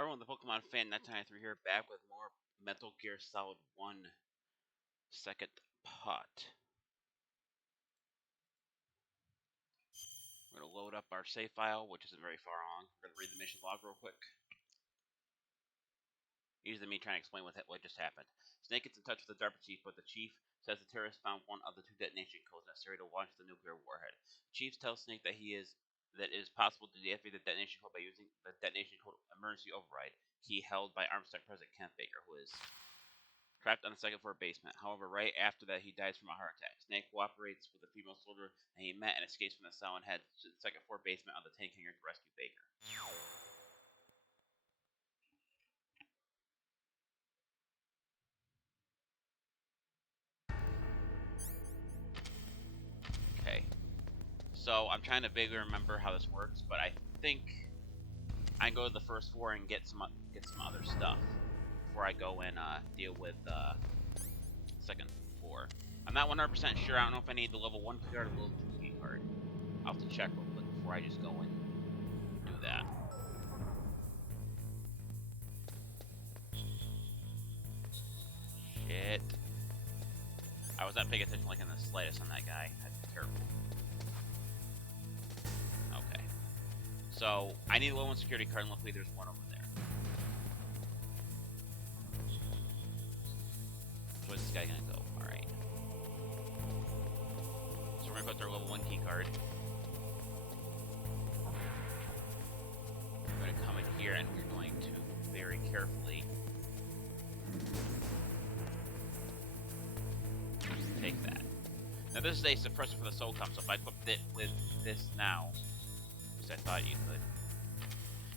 Hi everyone, the Pokemon fan 1993 here, back with more Metal Gear Solid 1 second pot. We're going to load up our save file, which isn't very far on. We're going to read the mission log real quick. Usually me trying to explain what just happened. Snake gets in touch with the DARPA chief, but the chief says the terrorists found one of the 2 detonation codes necessary to launch the nuclear warhead. The chief tells Snake that it is possible to deactivate the detonation code by using the detonation code emergency override key held by Armstrong President Kenneth Baker, who is trapped on the second floor basement. However, right after that, he dies from a heart attack. Snake cooperates with a female soldier that he met and escapes from the cell and heads to the second floor basement of the tank hangar to rescue Baker. Okay. So I'm trying to vaguely remember how this works, but I think I can go to the first floor and get some other stuff before I go and deal with the second floor. I'm not 100% sure. I don't know if I need the level 1 key card or the level 2 key card. I'll have to check real quick before I just go and do that. Shit. I was not paying attention like in the slightest on that guy. That's terrible. Okay. So, I need a level 1 security card, and luckily there's one over there. So where's this guy gonna go? Alright. So we're gonna put our level 1 key card. We're gonna come in here, and we're going to very carefully take that. Now this is a suppressor for the SOCOM, so if I equipped it with this now, which I thought you could.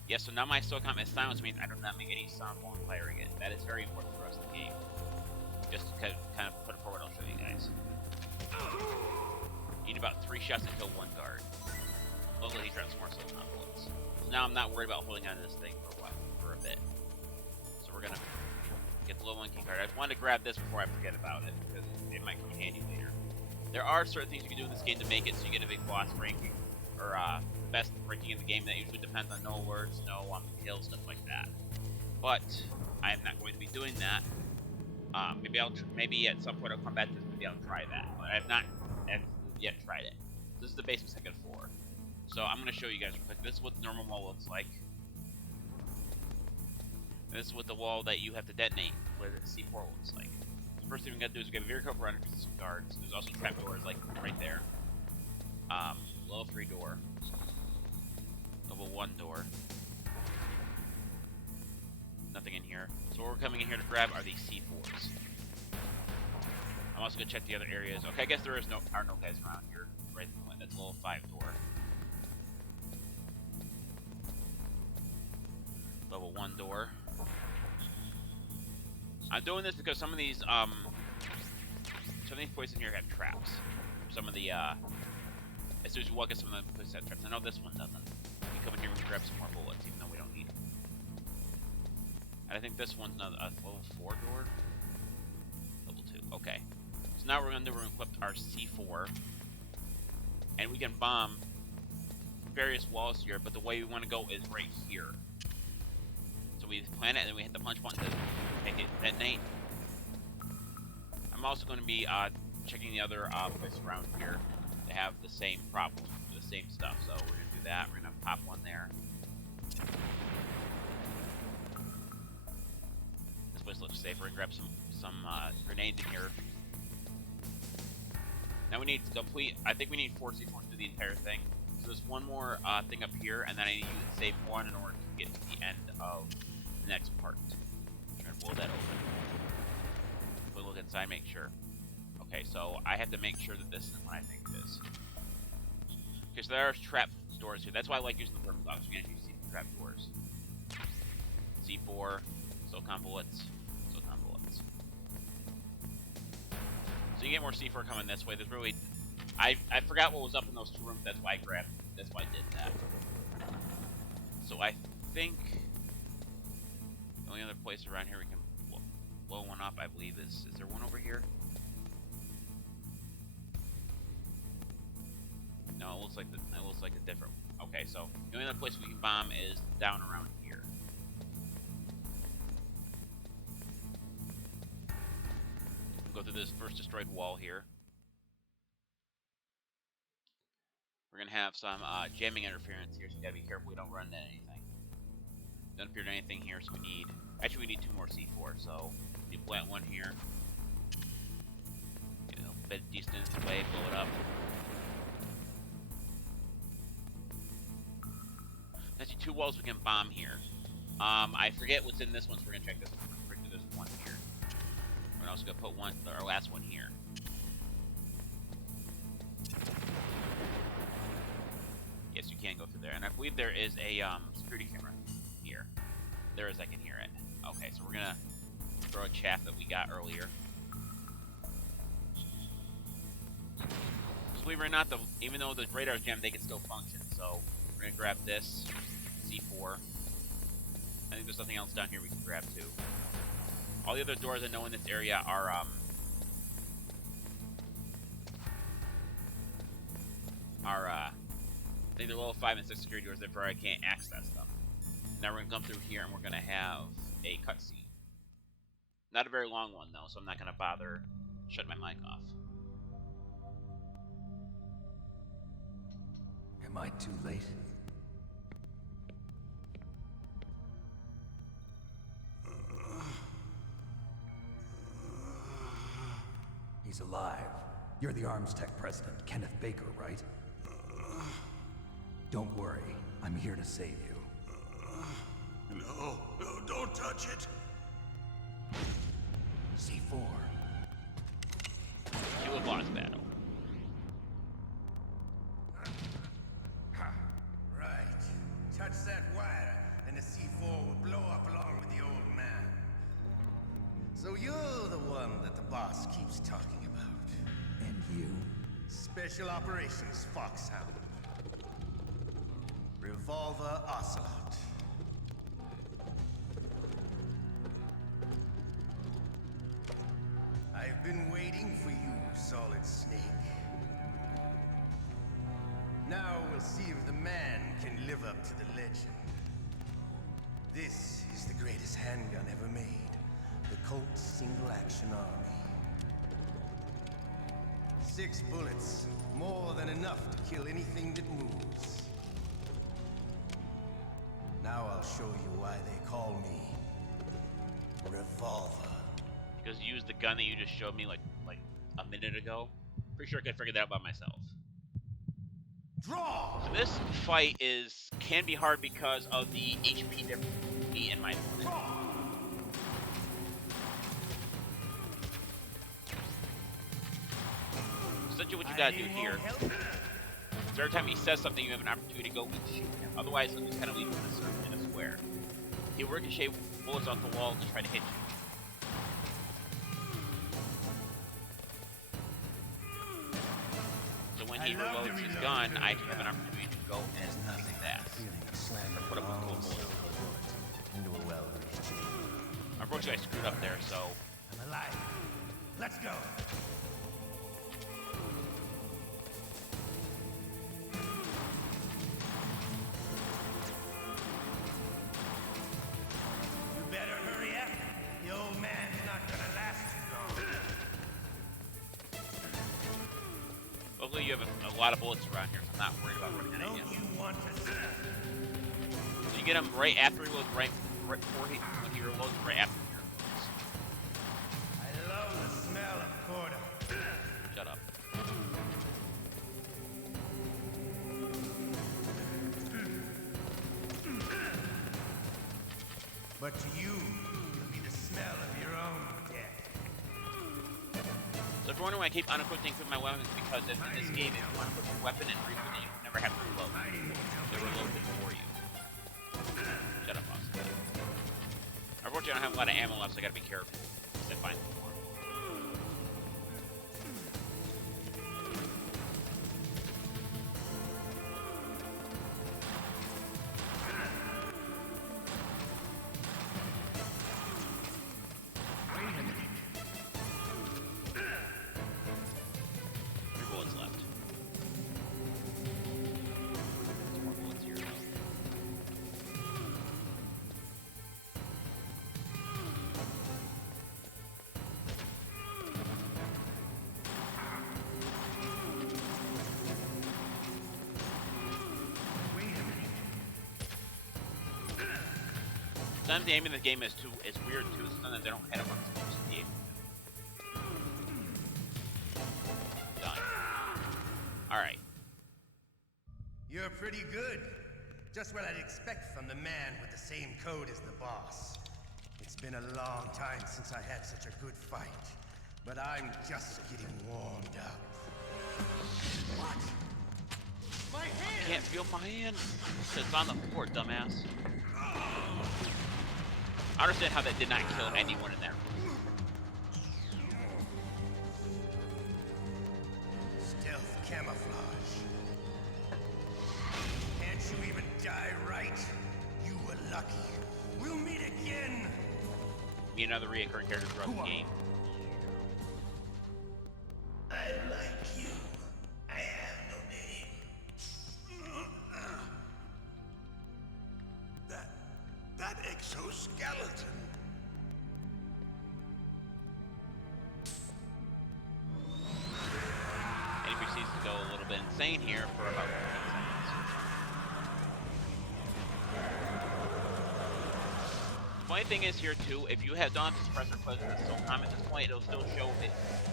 Yeah, so now my SOCOM is silenced, means I do not make any sound while I'm firing it. That is very important for the rest of the game. Just to kind of put it forward, I'll show you guys. You need about 3 shots to kill 1 guard. Luckily he drops more SOCOM bullets. So now I'm not worried about holding on to this thing for a bit. So we're gonna get the level 1 key card. I just wanted to grab this before I forget about it, because it might come in handy later. There are certain things you can do in this game to make it so you get a big boss ranking, or the best ranking in the game. That usually depends on no alerts, no kills, stuff like that. But I am not going to be doing that. Maybe at some point I'll come back to this. Maybe I'll try that, but I have not yet tried it. This is the basement second floor. So I'm going to show you guys real quick. This is what the normal wall looks like. This is what the wall that you have to detonate with C4 looks like. The first thing we gotta do is we gotta be very careful around some guards. There's also trap doors like right there. Level 3 door. Level 1 door. Nothing in here. So what we're coming in here to grab are these C4s. I'm also gonna check the other areas. Okay, I guess there are no guys around here. Right in the way. That's level 5 door. Level 1 door. I'm doing this because some of these places in here have traps. Some of the as soon as you walk in, some of the places have traps. I know this one doesn't. We come in here and we grab some more bullets, even though we don't need them. And I think this one's a level 4 door. Level 2. Okay. So now we're gonna equip our C4, and we can bomb various walls here. But the way we want to go is right here. So we plant it, and then we hit the punch button to make it detonate. I'm also going to be checking the other places around here to have the same problem, the same stuff. So we're going to do that. We're going to pop one there. This place looks safer. And grab some grenades in here. Now we need to complete. I think we need 4 C4s to do the entire thing. So there's one more thing up here, and then I need to save one in order to get to the end of the next part. I'm trying to blow that open. We'll look inside, make sure. Okay, so I have to make sure that this is what I think it is. Okay, so there are trap doors here. That's why I like using the thermal dogs. We're gonna use trap doors. C4, SOCOM bullets, SOCOM bullets. So you get more C4 coming this way. There's really, I forgot what was up in those 2 rooms. That's why I grabbed. That's why I did that. So I think the only other place around here we can blow one up, I believe, is there one over here? No, it looks like a different. Okay, so the only other place we can bomb is down around here. Go through this first destroyed wall here. We're gonna have some jamming interference here, so we gotta be careful we don't run into anything. Doesn't appear to anything here, so we need... Actually, we need 2 more C4, so we plant 1 here. Get a bit of distance away, blow it up. Actually, 2 walls we can bomb here. I forget what's in this one, so we're gonna check this one. We're gonna do this one here. We're also gonna put our last one here. Yes, you can go through there, and I believe there is a security camera here. There is, I can hear it. Okay, so we're gonna throw a chaff that we got earlier. Believe it or not, even though the radar's jammed, they can still function. So we're gonna grab this C4. I think there's something else down here we can grab too. All the other doors I know in this area are I think they're level 5 and 6 security doors, therefore I can't access them. Now we're gonna come through here and we're gonna have a cutscene. Not a very long one though, so I'm not gonna bother shutting my mic off. Am I too late? He's alive. You're the Arms Tech president, Kenneth Baker, right? Don't worry. I'm here to save you. No, don't touch it. C4. Do a boss battle. Right. Touch that wire, and the C4 will blow up along with the old man. So you're the one that the boss keeps talking about. And you? Special Operations Foxhound. Revolver Ocelot. I've been waiting for you, Solid Snake. Now we'll see if the man can live up to the legend. This is the greatest handgun ever made. The Colt Single Action Army. 6 bullets, more than enough to kill anything that moves. Now I'll show you why they call me Revolver. Because you used the gun that you just showed me like a minute ago. Pretty sure I could figure that out by myself. Draw! So this fight can be hard because of the HP difference between me and my opponent. Essentially what you gotta do here is every time he says something you have an opportunity to go and shoot him. Otherwise he'll just kind of leave you in a square. He'll ricochet bullets off the wall to try to hit you. So when he reloads his gun, I have an opportunity to go and kick his ass. Or put up a cool bullet. Into a well-reached chamber. Unfortunately, I screwed up there, so... I'm alive. Let's go. You better hurry up. The old man's not gonna last too long. Luckily, you have a lot of bullets around here, so I'm not worried about running out of you. You want to see? So you get him right after he reloads, right before when he reloads, right after he reloads. I love the smell of Corda. Shut up. But to you, it'll be the smell of your own death. So if you're wondering why I keep unequipping my weapons, because in this game, if you unequip your weapon and reload it, you never have to reload. They reload it for you. Shut up, boss. Unfortunately, I don't have a lot of ammo left, so I gotta be careful. Because I find more. Sometimes the aim in the game is weird too. Sometimes they don't hit them when it's supposed to be. Done. Alright. You're pretty good. Just what I'd expect from the man with the same code as the boss. It's been a long time since I had such a good fight, but I'm just getting warmed up. What? My hand! I can't feel my hand. It's on the floor, dumbass. I understand how that did not kill anyone in that room. Stealth camouflage. Can't you even die right? You were lucky. We'll meet again. Meet another reoccurring character throughout the game. I like you. I have no name. That exoskeleton. Anybody seems to go a little bit insane here for about 15 seconds. Funny thing is here too, if you have done suppressor close to the still time at this point, it'll still show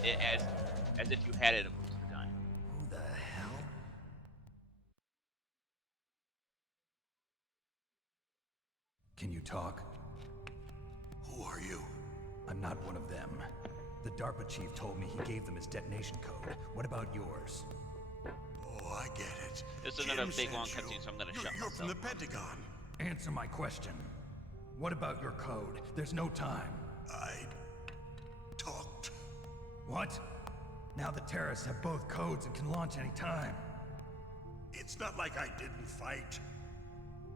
it as if you had it most of the time. Who the hell? Can you talk? Who are you? I'm not one of them. The DARPA chief told me he gave them his detonation code. What about yours? Oh, I get it. This is another big long cutscene, so I'm gonna shut You're myself. from the Pentagon. Answer my question. What about your code? There's no time. I talked. What? Now the terrorists have both codes and can launch any time. It's not like I didn't fight.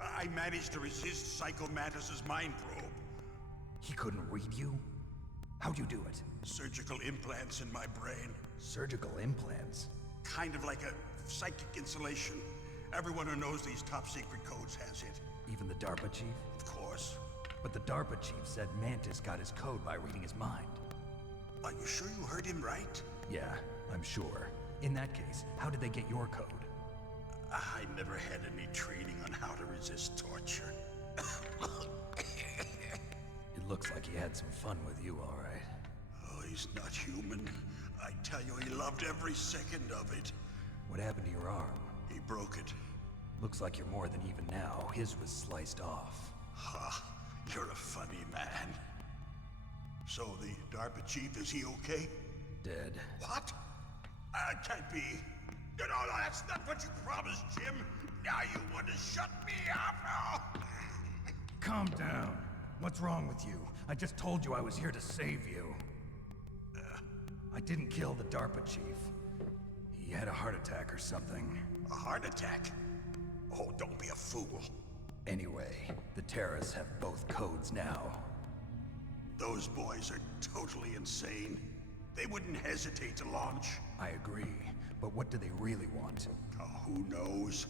I managed to resist Psycho Mantis's mind probe. He couldn't read you? How'd you do it? Surgical implants in my brain. Surgical implants? Kind of like a psychic insulation. Everyone who knows these top secret codes has it. Even the DARPA chief? Of course. But the DARPA chief said Mantis got his code by reading his mind. Are you sure you heard him right? Yeah, I'm sure. In that case, how did they get your code? I never had any training on how to resist torture. It looks like he had some fun with you, all right. Oh, he's not human. I tell you, he loved every second of it. What happened to your arm? He broke it. Looks like you're more than even now. His was sliced off. Ha, you're a funny man. So the DARPA chief, is he okay? Dead. What? Can't be. No, that's not what you promised, Jim. Now you want to shut me up? Oh. Calm down. What's wrong with you? I just told you I was here to save you. I didn't kill the DARPA chief. He had a heart attack or something. A heart attack? Oh, don't be a fool. Anyway, the terrorists have both codes now. Those boys are totally insane. They wouldn't hesitate to launch. I agree, but what do they really want? Oh, who knows?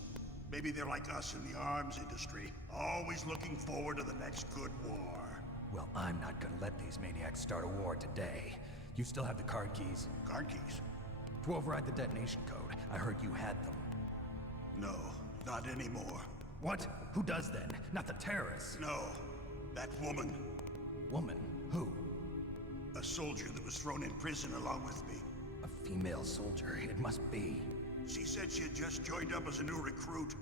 Maybe they're like us in the arms industry, always looking forward to the next good war. Well, I'm not gonna let these maniacs start a war today. You still have the card keys? Card keys? To override the detonation code. I heard you had them. No, not anymore. What? Who does then? Not the terrorists. No, that woman. Woman? Who? A soldier that was thrown in prison along with me. A female soldier. It must be. She said she had just joined up as a new recruit.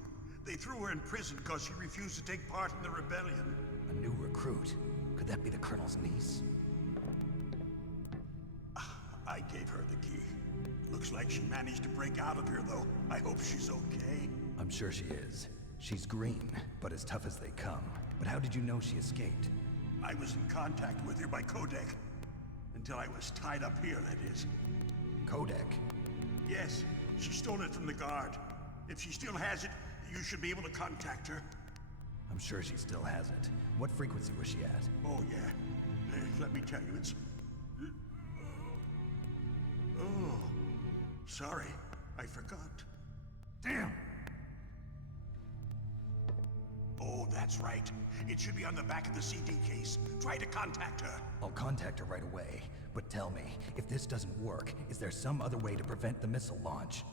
They threw her in prison because she refused to take part in the rebellion. A new recruit? Could that be the Colonel's niece? I gave her the key. Looks like she managed to break out of here, though. I hope she's okay. I'm sure she is. She's green, but as tough as they come. But how did you know she escaped? I was in contact with her by codec. Until I was tied up here, that is. Codec? Yes, she stole it from the guard. If she still has it, you should be able to contact her. I'm sure she still has it. What frequency was she at? Oh, yeah. Let me tell you, it's... Oh, sorry. I forgot. Damn! Oh, that's right. It should be on the back of the CD case. Try to contact her. I'll contact her right away. But tell me, if this doesn't work, is there some other way to prevent the missile launch?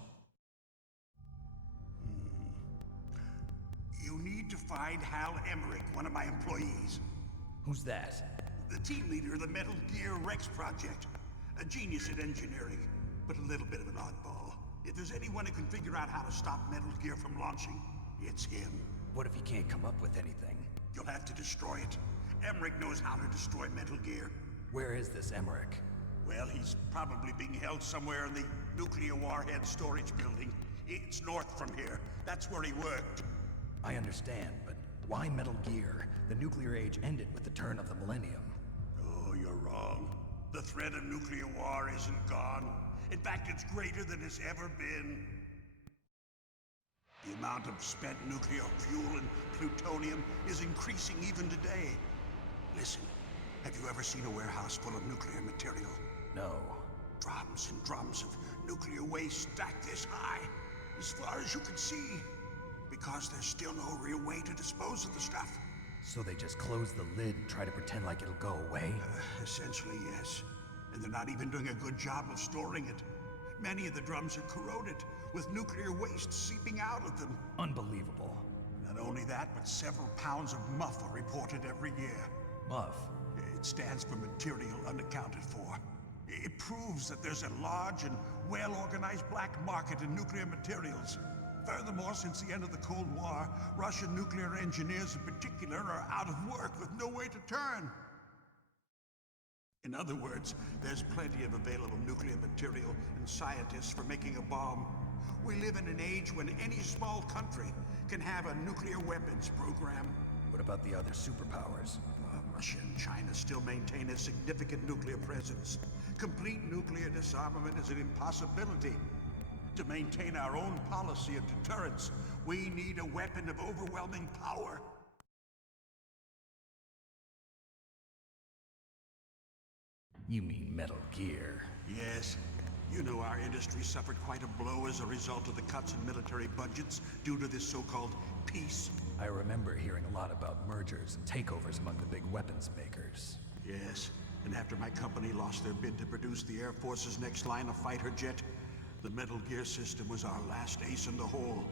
You need to find Hal Emmerich, one of my employees. Who's that? The team leader of the Metal Gear Rex project. A genius at engineering, but a little bit of an oddball. If there's anyone who can figure out how to stop Metal Gear from launching, it's him. What if he can't come up with anything? You'll have to destroy it. Emmerich knows how to destroy Metal Gear. Where is this Emmerich? Well, he's probably being held somewhere in the nuclear warhead storage building. It's north from here. That's where he worked. I understand, but why Metal Gear? The nuclear age ended with the turn of the millennium. Oh, you're wrong. The threat of nuclear war isn't gone. In fact, it's greater than it's ever been. The amount of spent nuclear fuel and plutonium is increasing even today. Listen, have you ever seen a warehouse full of nuclear material? No. Drums and drums of nuclear waste stacked this high, as far as you can see. Because there's still no real way to dispose of the stuff. So they just close the lid and try to pretend like it'll go away? Essentially, yes. And they're not even doing a good job of storing it. Many of the drums are corroded, with nuclear waste seeping out of them. Unbelievable. Not only that, but several pounds of MUF are reported every year. MUF? It stands for material unaccounted for. It proves that there's a large and well-organized black market in nuclear materials. Furthermore, since the end of the Cold War, Russian nuclear engineers in particular are out of work with no way to turn. In other words, there's plenty of available nuclear material and scientists for making a bomb. We live in an age when any small country can have a nuclear weapons program. What about the other superpowers? Russia and China still maintain a significant nuclear presence. Complete nuclear disarmament is an impossibility. To maintain our own policy of deterrence, we need a weapon of overwhelming power. You mean Metal Gear? Yes. You know our industry suffered quite a blow as a result of the cuts in military budgets due to this so-called peace. I remember hearing a lot about mergers and takeovers among the big weapons makers. Yes, and after my company lost their bid to produce the Air Force's next line of fighter jet, the Metal Gear system was our last ace in the hole.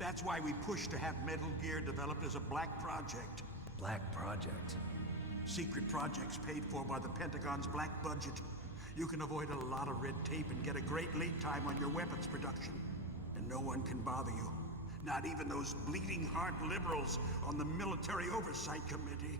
That's why we pushed to have Metal Gear developed as a black project. Black Project? Secret projects paid for by the Pentagon's black budget. You can avoid a lot of red tape and get a great lead time on your weapons production. And no one can bother you. Not even those bleeding heart liberals on the Military Oversight Committee.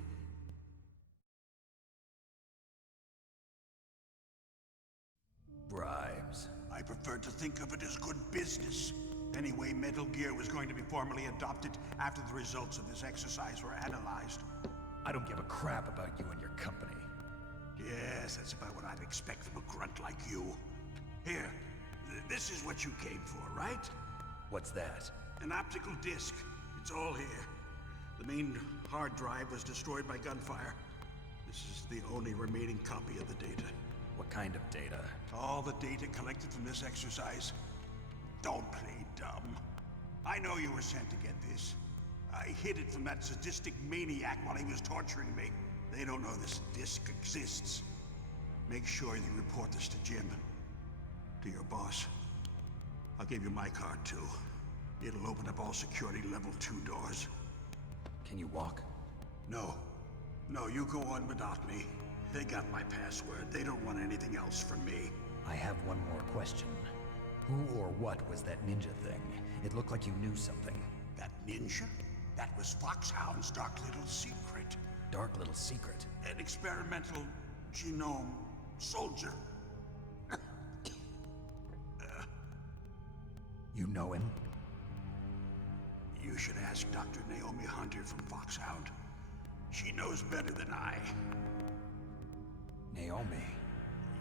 Bribes. I prefer to think of it as good business. Anyway, Metal Gear was going to be formally adopted after the results of this exercise were analyzed. I don't give a crap about you and your company. Yes, that's about what I'd expect from a grunt like you. Here, this is what you came for, right? What's that? An optical disc. It's all here. The main hard drive was destroyed by gunfire. This is the only remaining copy of the data. What kind of data? All the data collected from this exercise. Don't play dumb. I know you were sent to get this. I hid it from that sadistic maniac while he was torturing me. They don't know this disc exists. Make sure you report this to Jim. To your boss. I'll give you my card too. It'll open up all security level 2 doors. Can you walk? No. No, you go on without me. They got my password. They don't want anything else from me. I have one more question. Who or what was that ninja thing? It looked like you knew something. That ninja? That was Foxhound's dark little secret. Dark little secret? An experimental genome soldier. You know him? You should ask Dr. Naomi Hunter from Foxhound. She knows better than I. Naomi?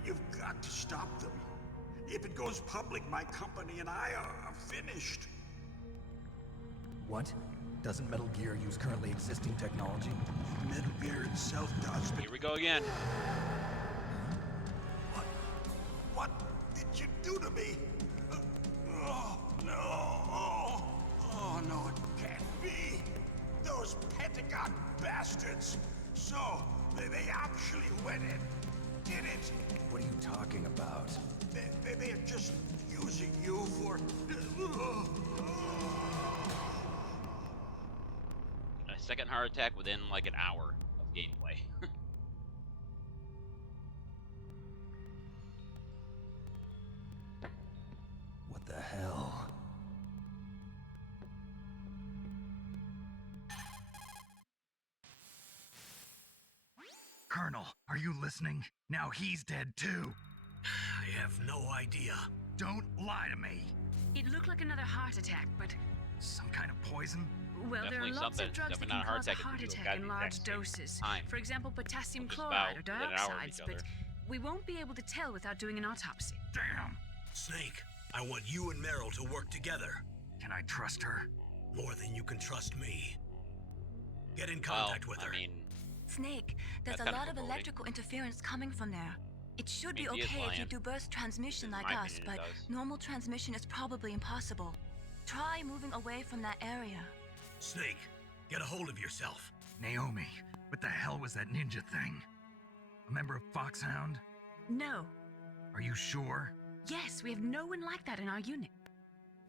You've got to stop them. If it goes public, my company and I are finished. What? Doesn't Metal Gear use currently existing technology? Metal Gear itself does, but Here we go again. what did you do to me? Oh, no. Oh, no, it can't be. Those Pentagon bastards. So, they actually went and did it. What are you talking about? They're just using you for... A second heart attack within like an hour of gameplay. What the hell? Colonel, are you listening? Now he's dead too. I have no idea. Don't lie to me. It looked like another heart attack, but Some kind of poison? well, Definitely there are lots something. of drugs that Definitely can not a heart cause a attack if heart you do attack it in at the large exact same doses. time. For example, potassium Just chloride or about within an hour of dioxides, each but other. we won't be able to tell without doing an autopsy. Damn. Snake, I want you and Meryl to work together. Can I trust her? More than you can trust me. Get in contact with her. I mean, Snake, there's That's a kind of lot of foreboding. electrical interference coming from there. It should be Maybe he is okay if you lying. do burst transmission In like my us, opinion, but it does. normal transmission is probably impossible. Try moving away from that area. Snake, get a hold of yourself. Naomi, what the hell was that ninja thing? A member of Foxhound? No. Are you sure? Yes, we have no one like that in our unit.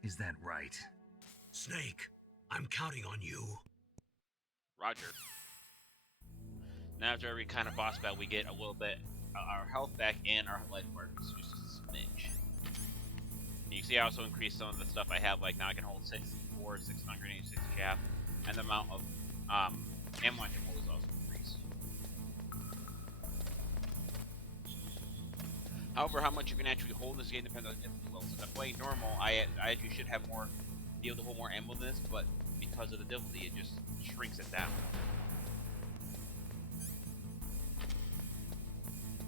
Is that right? Snake, I'm counting on you. Roger. Now after every kind of boss battle, we get a little bit our health back and our life marks just a smidge. And you see I also increased some of the stuff I have, like now I can hold 64, 6 stun grenades, 6 chaff, and the amount of ammo I can hold is also increased. However, how much you can actually hold in this game depends on the difficulty level. Since I'm playing normal, I actually should have more, be able to hold more ammo than this, but because of the difficulty, it just shrinks it down.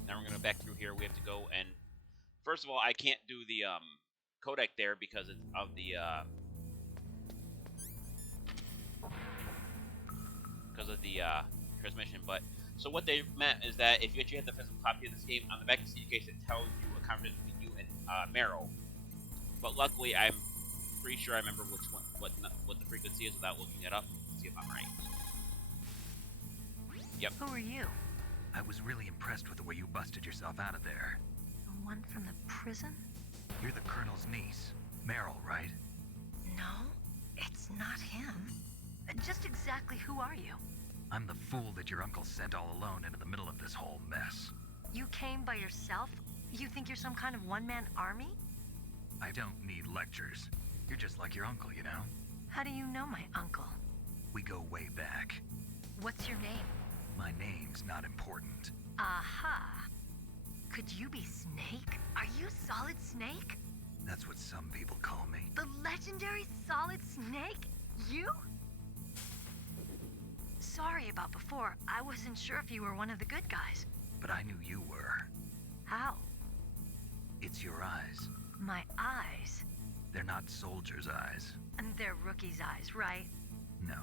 Now we're gonna back through here. We have to go and first of all, I can't do the codec there because it's of the transmission. But so what they meant is that if you actually have the physical copy of this game on the back of the CD case, it tells you a conversation between you and Meryl. But luckily, I'm pretty sure I remember which one, what the frequency is without looking it up. Let's see if I'm right. Yep. Who are you? I was really impressed with the way you busted yourself out of there. The one from the prison? You're the Colonel's niece, Meryl, right? No, it's not him. Just exactly who are you? I'm the fool that your uncle sent all alone into the middle of this whole mess. You came by yourself? You think you're some kind of one-man army? I don't need lectures. You're just like your uncle, you know? How do you know my uncle? We go way back. What's your name? My name's not important. Aha. Could you be Snake? Are you Solid Snake? That's what some people call me. The legendary Solid Snake? You? Sorry about before. I wasn't sure if you were one of the good guys. But I knew you were. How? It's your eyes. My eyes. They're not soldiers' eyes. And they're rookie's eyes, right? No,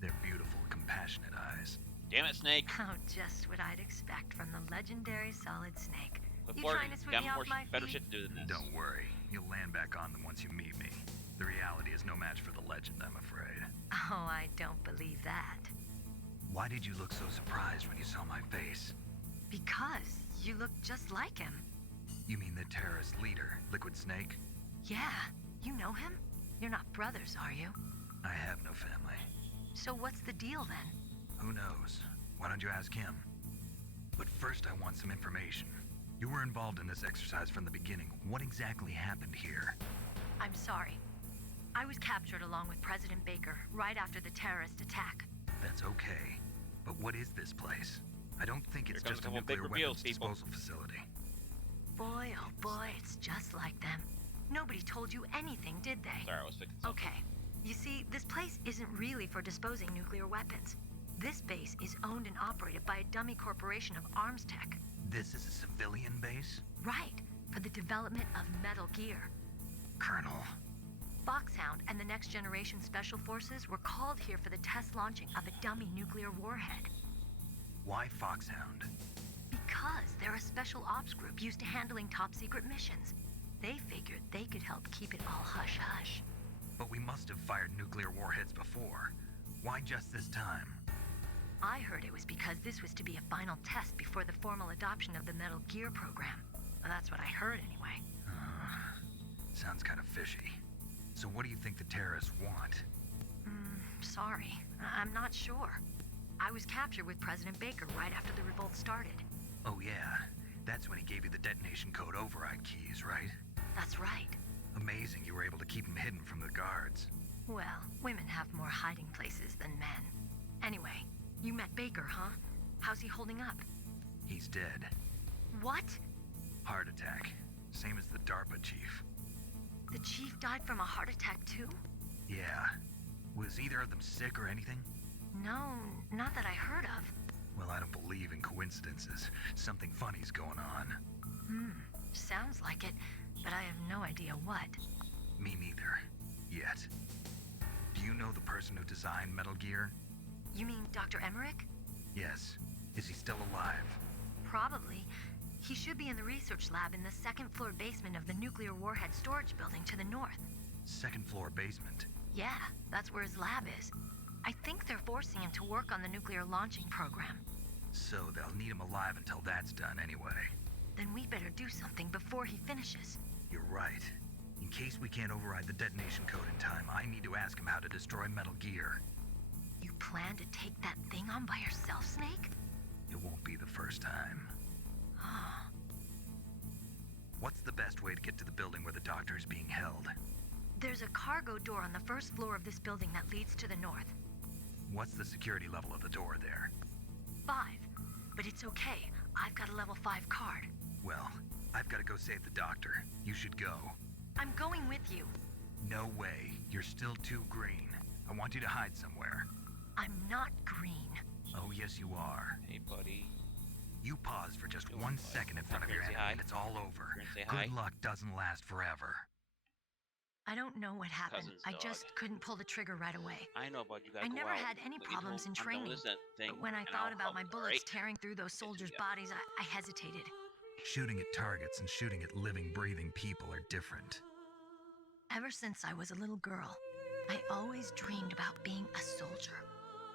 they're beautiful, compassionate eyes. Damn it, Snake. Oh, just what I'd expect from the legendary Solid Snake. Look You forward, trying to sweep got me more off my better feet? shit to do than this. Don't worry, you'll land back on them once you meet me. The reality is no match for the legend, I'm afraid. Oh, I don't believe that. Why did you look so surprised when you saw my face? Because you look just like him. You mean the terrorist leader, Liquid Snake? Yeah, you know him? You're not brothers, are you? I have no family. So what's the deal then? Who knows? Why don't you ask him? But first I want some information. You were involved in this exercise from the beginning. What exactly happened here? I'm sorry. I was captured along with President Baker right after the terrorist attack. That's okay. But what is this place? I don't think it's Here comes just a a couple big nuclear reveals, weapons people. disposal facility. Boy, oh boy, it's just like them. Nobody told you anything, did they? Sorry, I was fixing something. Okay. You see, this place isn't really for disposing nuclear weapons. This base is owned and operated by a dummy corporation of arms tech. This is a civilian base? Right, for the development of Metal Gear. Colonel, Foxhound and the Next Generation Special Forces were called here for the test launching of a dummy nuclear warhead. why Foxhound? Because they're a special ops group used to handling top secret missions. They figured they could help keep it all hush-hush. But we must have fired nuclear warheads before. Why just this time? I heard it was because this was to be a final test before the formal adoption of the Metal Gear program. Well, that's what I heard anyway. Sounds kind of fishy. So what do you think the terrorists want? Sorry, I'm not sure. I I was captured with President Baker right after the revolt started. Oh yeah, that's when he gave you the detonation code override keys, right? That's right. Amazing you were able to keep him hidden from the guards. Well, women have more hiding places than men. Anyway, you met Baker, huh? How's he holding up? He's dead. What? Heart attack. Same as the DARPA chief. The chief died from a heart attack too? Yeah. Was either of them sick or anything? No, not that I heard of. Well, I don't believe in coincidences. Something funny's going on. Sounds like it, but I have no idea what. Me neither. Yet. Do you know the person who designed Metal Gear? You mean Dr. Emmerich? Yes. Is he still alive? Probably. He should be in the research lab in the second floor basement of the nuclear warhead storage building to the north. Second floor basement? Yeah, that's where his lab is. I think they're forcing him to work on the nuclear launching program. So they'll need him alive until that's done anyway. Then we better do something before he finishes. You're right. In case we can't override the detonation code in time, I need to ask him how to destroy Metal Gear. You plan to take that thing on by yourself, Snake? It won't be the first time. What's the best way to get to the building where the doctor is being held? There's a cargo door on the first floor of this building that leads to the north. What's the security level of the door there? 5. But it's okay. I've got a level 5 card. Well, I've got to go save the doctor. You should go. I'm going with you. No way. You're still too green. I want you to hide somewhere. I'm not green. Oh, yes, you are. Hey, buddy. You pause for just 1 second in front of your Say enemy hi. and it's all over. You're gonna say hi? Good luck doesn't last forever. I don't know what happened. Cousin's I dog. just couldn't pull the trigger right away. I know, bud. You gotta I go never out. had any But you problems don't- in I'm training. gonna listen to that thing, But when I and thought I'll about help my you, bullets alright? tearing through those soldiers' bodies, I hesitated. Shooting at targets and shooting at living, breathing people are different. Ever since I was a little girl, I always dreamed about being a soldier.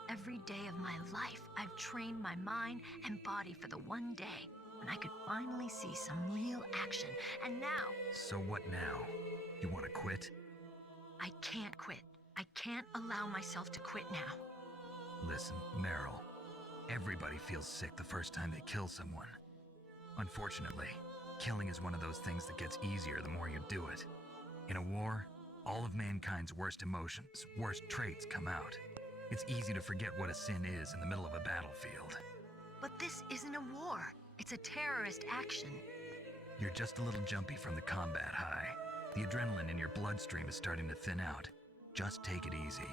Every day of my life, I've trained my mind and body for the one day when I could finally see some real action. And now, So what now? You want to quit? I can't quit. I can't allow myself to quit now. Listen, Meryl. Everybody feels sick the first time they kill someone. Unfortunately, killing is one of those things that gets easier the more you do it. In a war, all of mankind's worst emotions, worst traits come out. It's easy to forget what a sin is in the middle of a battlefield. But this isn't a war. It's a terrorist action. You're just a little jumpy from the combat high. The adrenaline in your bloodstream is starting to thin out. Just take it easy.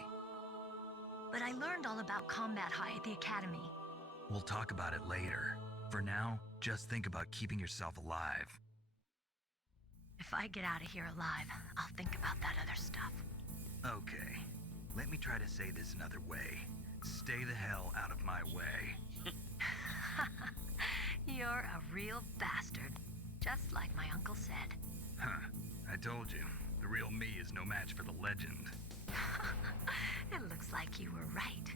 But I learned all about combat high at the academy. We'll talk about it later. For now, just think about keeping yourself alive. If I get out of here alive, I'll think about that other stuff. Okay, let me try to say this another way. Stay the hell out of my way. You're a real bastard, just like my uncle said. Huh, I told you, the real me is no match for the legend. It looks like you were right.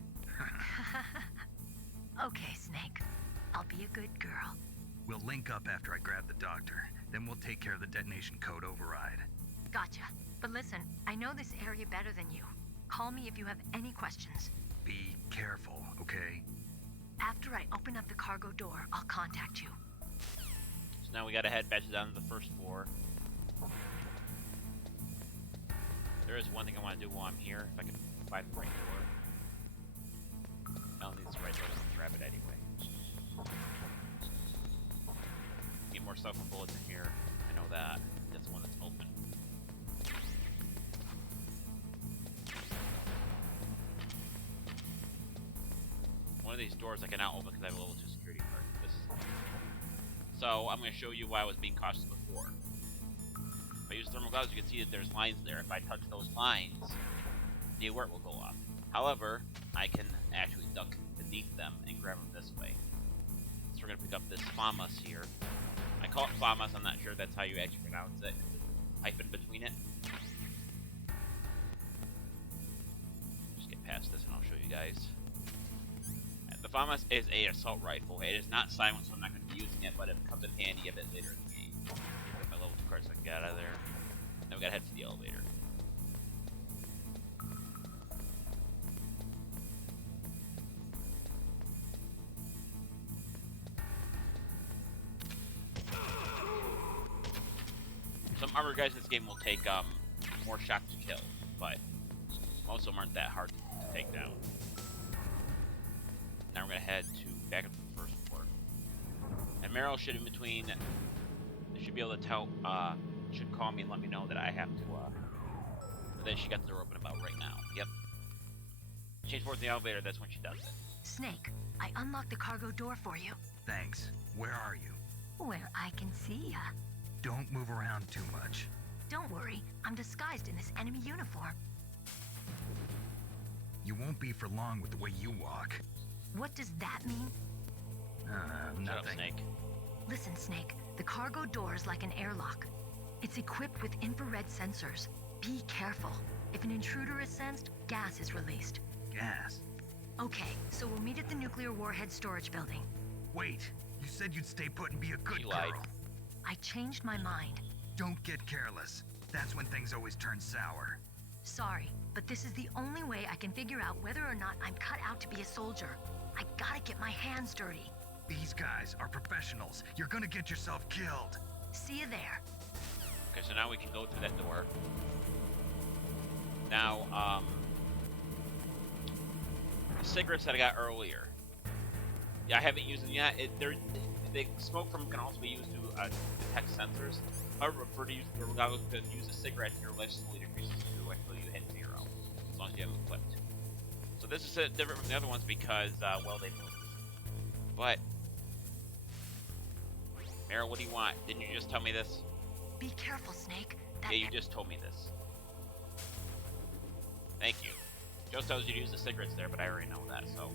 Okay, Snake. I'll be a good girl. We'll link up after I grab the doctor, then we'll take care of the detonation code override. Gotcha. But listen, I know this area better than you. Call me if you have any questions. Be careful, okay? After I open up the cargo door, I'll contact you. So now we gotta head back down to the first floor. There is one thing I want to do while I'm here. If I can find the right door. I don't need this right door. I'll grab it anyway. Get more stuff from bullets in here. I know that. That's the one that's open. One of these doors I can now open because I have a level 2 security card. So I'm going to show you why I was being cautious before. If I use thermal glasses, you can see that there's lines there. If I touch those lines, the alert will go off. However, I can actually duck beneath them and grab them this way. So we're going to pick up this FAMAS here. I call it FAMAS, I'm not sure that's how you actually pronounce it. Hyphen between it. Just get past this and I'll show you guys. The FAMAS is a assault rifle. It is not silent, so I'm not going to be using it, but it comes in handy a bit later in the game. Get my level 2 card so I can get out of there. Then we gotta head to the elevator. armored guys in this game will take more shots to kill, but most of them aren't that hard to take down. Now we're gonna head back up to the first floor. And Meryl should should be able to tell, should call me and let me know that I have to, that she got the door open about right now. Yep. Change forward the elevator, that's when she does it. Snake, I unlocked the cargo door for you. Thanks. Where are you? Where I can see ya. Don't move around too much. Don't worry, I'm disguised in this enemy uniform. You won't be for long with the way you walk. What does that mean? Shut up, Nothing. Snake. Listen, Snake, the cargo door is like an airlock. It's equipped with infrared sensors. Be careful. If an intruder is sensed, gas is released. Gas. Okay, so we'll meet at the nuclear warhead storage building. Wait, you said you'd stay put and be a good You girl. lied. I changed my mind. Don't get careless. That's when things always turn sour. Sorry, but this is the only way I can figure out whether or not I'm cut out to be a soldier. I gotta get my hands dirty. These guys are professionals. You're gonna get yourself killed. See you there. Okay, so now we can go through that door. Now, the cigarettes that I got earlier. Yeah, I haven't used them yet. The smoke from them can also be used to detect sensors. However, prefer to use the goggles because use a cigarette and your life slowly decreases to until you hit 0, as long as you have them equipped. So this is different from the other ones because, well, they move. But, Meryl, what do you want? Didn't you just tell me this? Be careful, Snake. That Yeah, you just told me this. Thank you. Joe tells you to use the cigarettes there, but I already know that, so...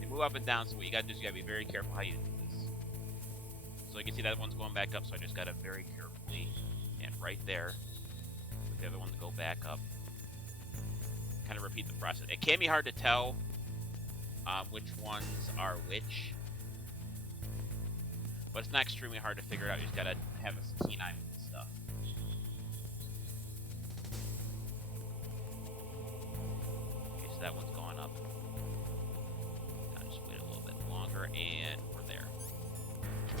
They move up and down, so what you gotta do is you gotta be very careful how you do this. So you can see that one's going back up, so I just gotta very carefully, and right there, with the other one to go back up. Kind of repeat the process. It can be hard to tell which ones are which, but it's not extremely hard to figure it out. You just gotta have a keen eye for this stuff. Okay, so that one's gone up. I'll just wait a little bit longer, and we're there.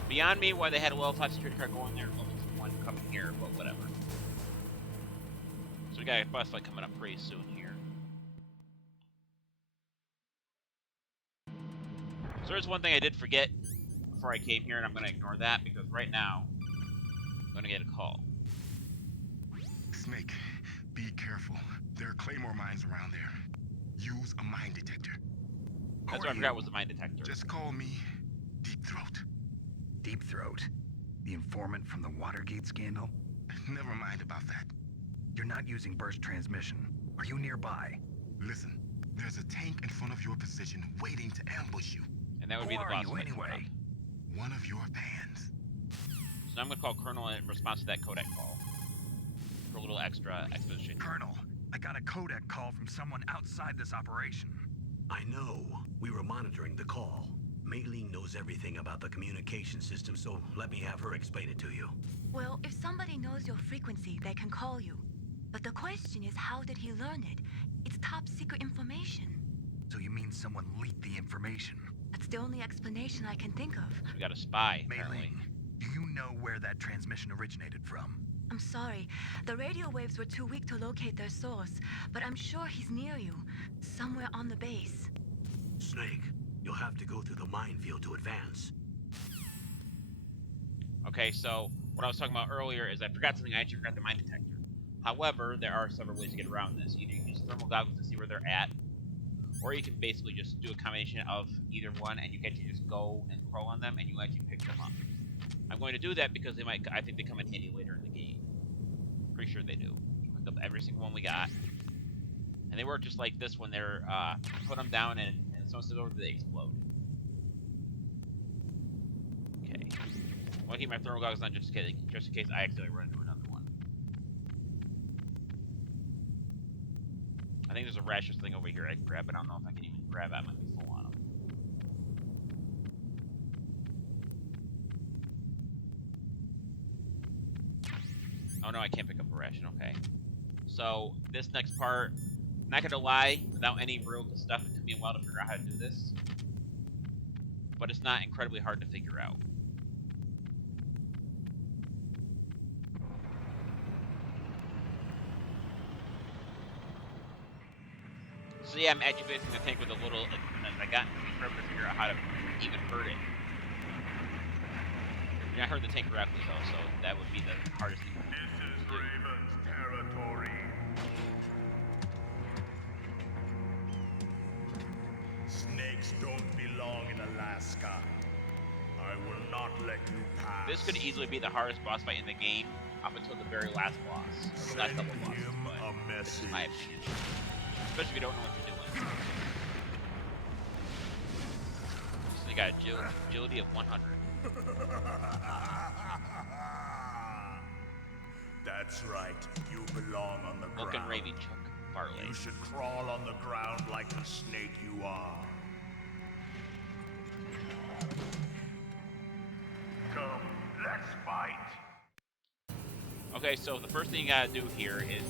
Beyond me, why they had a level-top security card going there, well, there's one coming here, but whatever. So we got a boss fight coming up pretty soon here. So there's one thing I did forget before I came here, and I'm going to ignore that, because right now, I'm going to get a call. Snake, be careful. There are claymore mines around there. Use a mine detector. That's what I forgot was the mine detector. Just call me Deep Throat. Deep Throat? The informant from the Watergate scandal? Never mind about that. You're not using burst transmission. Are you nearby? Listen, there's a tank in front of your position waiting to ambush you. And that would be Who the are boss you fight coming anyway? up. One of your fans. So now I'm going to call Colonel in response to that codec call. For a little extra exposition. Colonel, I got a codec call from someone outside this operation. I know. We were monitoring the call. Mei-Ling knows everything about the communication system, so let me have her explain it to you. Well, if somebody knows your frequency, they can call you. But the question is, how did he learn it? It's top secret information. So you mean someone leaked the information? That's the only explanation I can think of. So we got a spy, apparently. Mei-Ling, do you know where that transmission originated from? I'm sorry. The radio waves were too weak to locate their source, but I'm sure he's near you, somewhere on the base. Snake, you'll have to go through the minefield to advance. Okay, so what I was talking about earlier is I forgot something. I actually forgot the mine detector. However, there are several ways to get around this. Either you can use thermal goggles to see where they're at, or you can basically just do a combination of either one, and you can actually just go and crawl on them, and you actually pick them up. I'm going to do that because they might. I think they come in handy later in the game. Pretty sure they do. Pick up every single one we got, and they work just like this when they're put them down and someone says over, they explode. Okay. I want to keep my thermal goggles on just in case I accidentally run into another one. I think there's a rashes thing over here I can grab, but I don't know if I can even grab it. I might be full on them. Oh no, I can't pick up a ration, okay. So, this next part, I'm not gonna lie, without any real stuff, it took me a while to figure out how to do this. But it's not incredibly hard to figure out. So yeah, I'm actually facing the tank with a little. I got to figure out how to even hurt it. I heard the tank correctly though, so that would be the hardest thing. This is Raven's territory. Snakes don't belong in Alaska. I will not let you pass. This could easily be the hardest boss fight in the game, up until the very last boss. Or the last couple bosses, a message. This is my opinion. Especially if you don't know what you're doing. So you got agility of 100. That's right. You belong on the Vulcan ground. Ravy Chuck Farley. You should crawl on the ground like the snake you are. Come, let's fight. Okay, so the first thing you gotta do here is,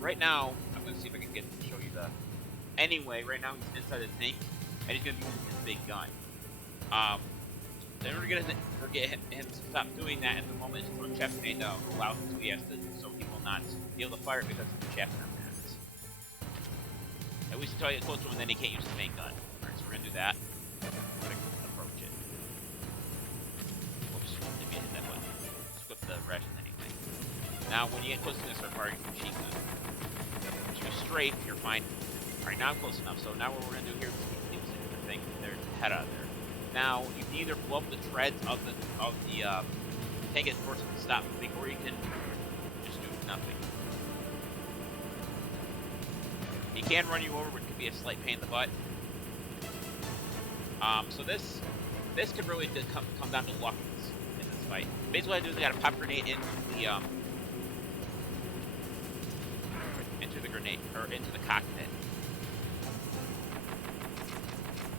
right now, I'm gonna see if I can show you the. Anyway, right now he's inside the tank, and he's gonna be using his big gun. Then we're gonna get him to stop doing that at the moment his little chest made allow him to, so he will not be able to fire it because of the chest impacts. At least until I get close to him, and then he can't use the main gun. Alright, so we're gonna do that. We're gonna approach it. Whoops, didn't mean to hit that button. Let's flip the rations anyway. Now, when you get close to this, start firing the machine gun. Once you go straight, you're fine. Alright, now I'm close enough. So now what we're gonna do here is leave the thing. There's the head out of there. Now, you can either blow up the treads of the tank and force it to stop moving, or you can just do nothing. He can run you over, which could be a slight pain in the butt. So this could really just come down to luck in this fight. Basically, what I do is I gotta pop grenade into the grenade or into the cockpit.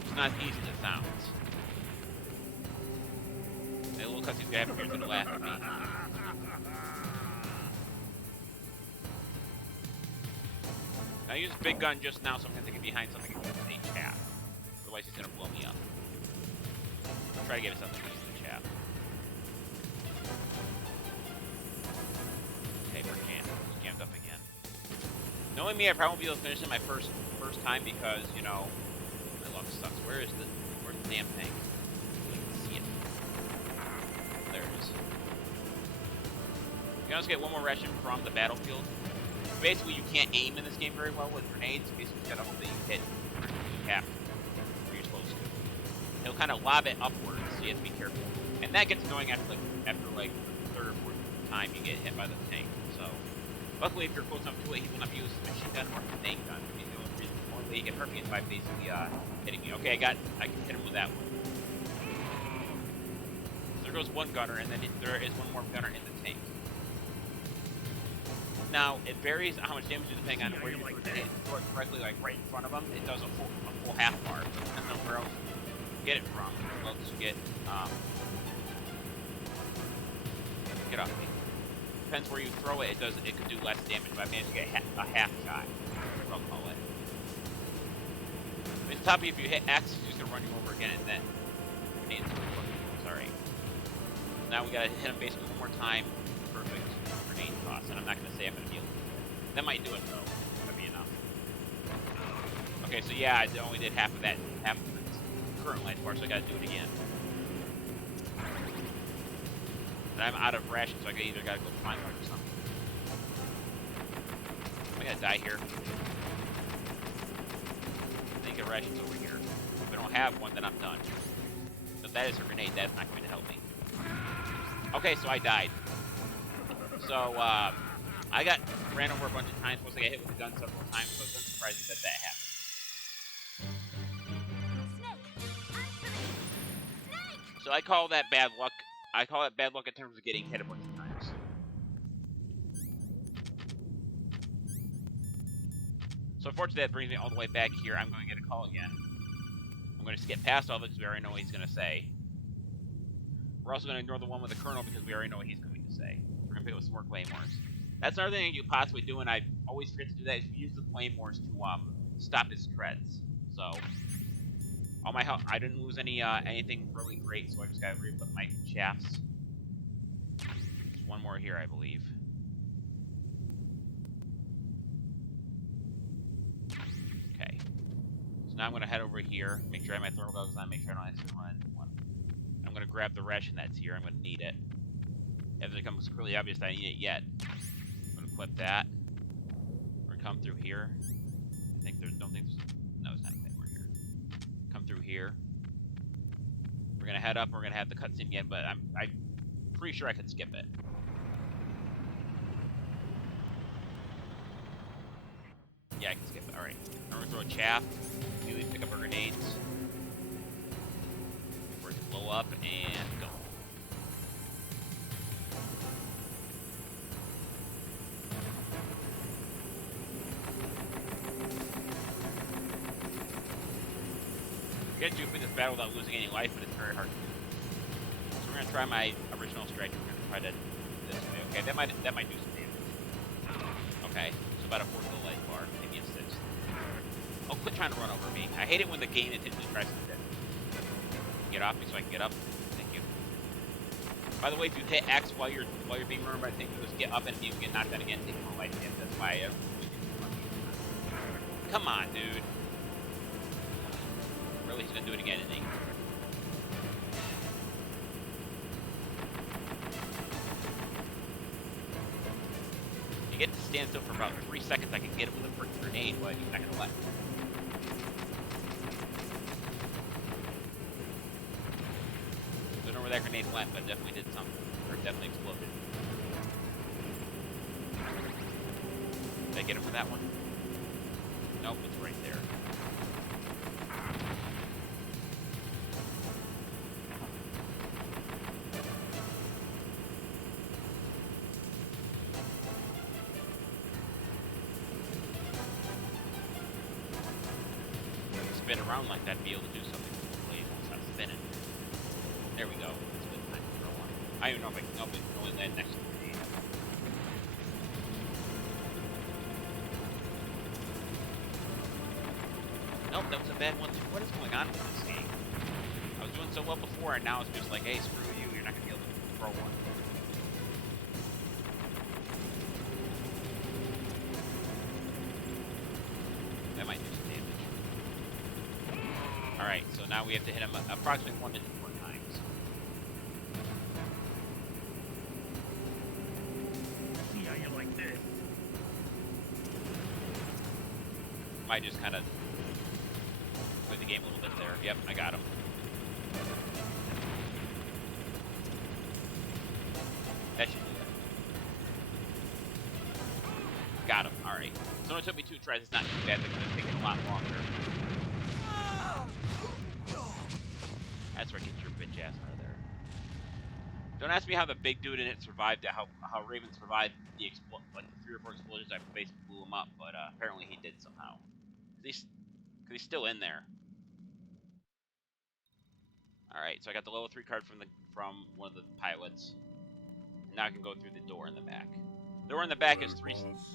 It's not as easy as it sounds. A little cutscene's gonna happen here, gonna laugh at me. I used a big gun just now, so I'm gonna take it behind something and use a chaff. Otherwise, he's gonna blow me up. I'll try to get us something to use the chaff. Okay, we're jammed up again. Knowing me, I probably won't be able to finish it my first time because, you know, my luck sucks. Where's the damn thing? You can also get one more ration from the battlefield. Basically, you can't aim in this game very well with grenades. Basically, you gotta hope that you hit the cap where you're supposed to. He'll kind of lob it upwards, so you have to be careful. And that gets annoying after like the third or fourth time you get hit by the tank. So, luckily, if you're close enough to it, he will not be using the machine gun or the tank gun. The only way he can hurt me is by basically hitting me. Okay, I can hit him with that one. So there goes one gunner, and then there is one more gunner in the tank. Now, it varies how much damage you depending on where you throw it. If you throw it correctly, like right in front of him, it does a full half bar. But depending on where else you get it from, where else you get off me. Depends where you throw it. It could do less damage. But I managed to get a half shot. I'll call it. It's toppy if you hit X, he's just gonna run you over again, and then sorry. Now we gotta hit him basically one more time. Perfect. Grenade toss, and I'm not going to say I'm going to be able to do it. That might do it, though. That might be enough. Okay, so yeah, I only did half of that, half of the current life bar, so I got to do it again. And I'm out of rations, so I either got to go find one or something. I'm going to die here. I think a ration's over here. If I don't have one, then I'm done. So that is a grenade. That's not going to help me. Okay, so I died. So, I got ran over a bunch of times, plus I got hit with the gun several times, so it's unsurprising that happened. Snake! So I call that bad luck. I call it bad luck in terms of getting hit a bunch of times. So unfortunately that brings me all the way back here. I'm going to get a call again. I'm going to skip past all of it because we already know what he's going to say. We're also going to ignore the one with the colonel because we already know what he's going to say. We're going to pick up some more claymores. That's another thing you could possibly do, and I always forget to do that, is use the claymores to stop his treads. So, all my health, I didn't lose anything really great, so I just got to re-equip my shafts. There's one more here, I believe. So now I'm gonna head over here, make sure I have my thermal goggles on, make sure I don't accidentally run into one. I'm gonna grab the ration that's here. I'm gonna need it. It hasn't become clearly obvious that I need it yet. I'm gonna equip that. We're gonna come through here. I think there's no things. No, it's not a claymore here. Come through here. We're gonna head up. We're gonna have the cutscene again, but I'm pretty sure I can skip it. Yeah, I can skip it. All right. I'm gonna throw a chaff. Immediately pick up our grenades. For it to blow up and go. We're gonna do this battle without losing any life, but it's very hard to do. So we're gonna try my original strategy. We're gonna try to this way. Okay, that might do some damage. Okay, so about a fourth of the life bar, maybe a sixth. Oh, quit trying to run over me. I hate it when the game intentionally tries to do that. Get off me so I can get up. Thank you. By the way, if you hit X while you're being run by things, just get up and you get knocked down again, take more life damage. That's why I come on, dude. Really, he's gonna do it again, isn't he? You get to stand still for about 3 seconds. I can get him with a freaking grenade, but he's not gonna let me. Don't know where that grenade went, but it definitely did something. Or it definitely exploded. Did I get him with that one? Nope, it's right there. Spin around like that, be able to do something. Hopefully it won't stop spinning. There we go. It's been time to throw one. I don't even know if I can only land next to the grenade. Nope, that was a bad one too. What is going on with this game? I was doing so well before, and now it's just like, hey, screw you, you're not gonna be able to throw one. That might do some damage. Alright, so now we have to hit him approximately 1 to 2 more times. See how you like this? Might just kind of play the game a little bit there. Yep, I got him. That should do it. Got him. Alright. So it took me 2 tries. It's not too bad. That could have taken a lot longer. That's where I get your bitch ass out of there. Don't ask me how the big dude in it survived, how Raven survived the like the 3 or 4 explosions. I basically blew him up, but apparently he did somehow. Cause he's still in there. All right, so I got the level 3 card from one of the pilots. And now I can go through the door in the back. The door in the back is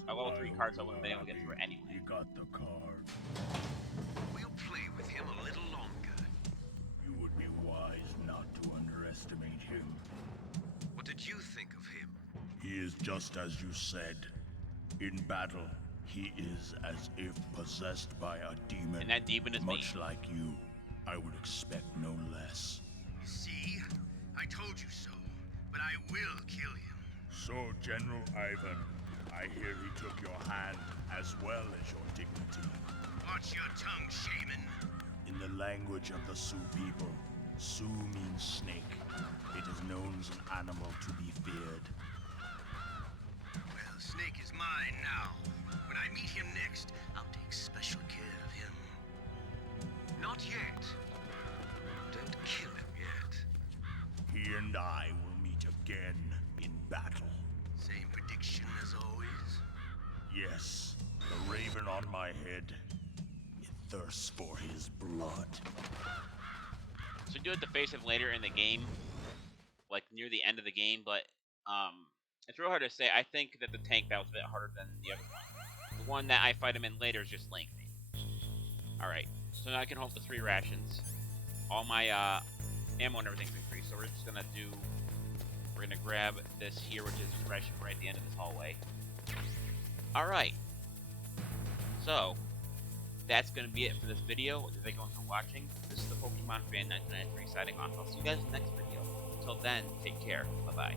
a level 3 card, so I wouldn't be able to get through it anyway. You got the card. We'll play with him a little longer. You would be wise not to underestimate him. What did you think of him? He is just as you said. In battle, he is as if possessed by a demon. And that demon is me. Much like you, I would expect no less. See? I told you so. But I will kill him. So, General Ivan, I hear he took your hand as well as your dignity. Watch your tongue, shaman. In the language of the Sioux people, Sioux means snake. It is known as an animal to be feared. Well, Snake is mine now. When I meet him next, I'll take special care of him. Not yet. Don't kill him yet. He and I will meet again in battle. Same prediction as always? Yes, the raven on my head. It thirsts for his blood. So you do have to face him later in the game, like near the end of the game, but it's real hard to say. I think that the tank battle's a bit harder than the other one. The one that I fight him in later is just lengthy. Alright, so now I can hold the 3 rations. All my ammo and everything's increased, so we're just gonna grab this here, which is ration right at the end of this hallway. Alright. So, that's going to be it for this video. Thank you for watching. This is the Pokemon Fan 1993 signing off. I'll see you guys in the next video. Until then, take care. Bye-bye.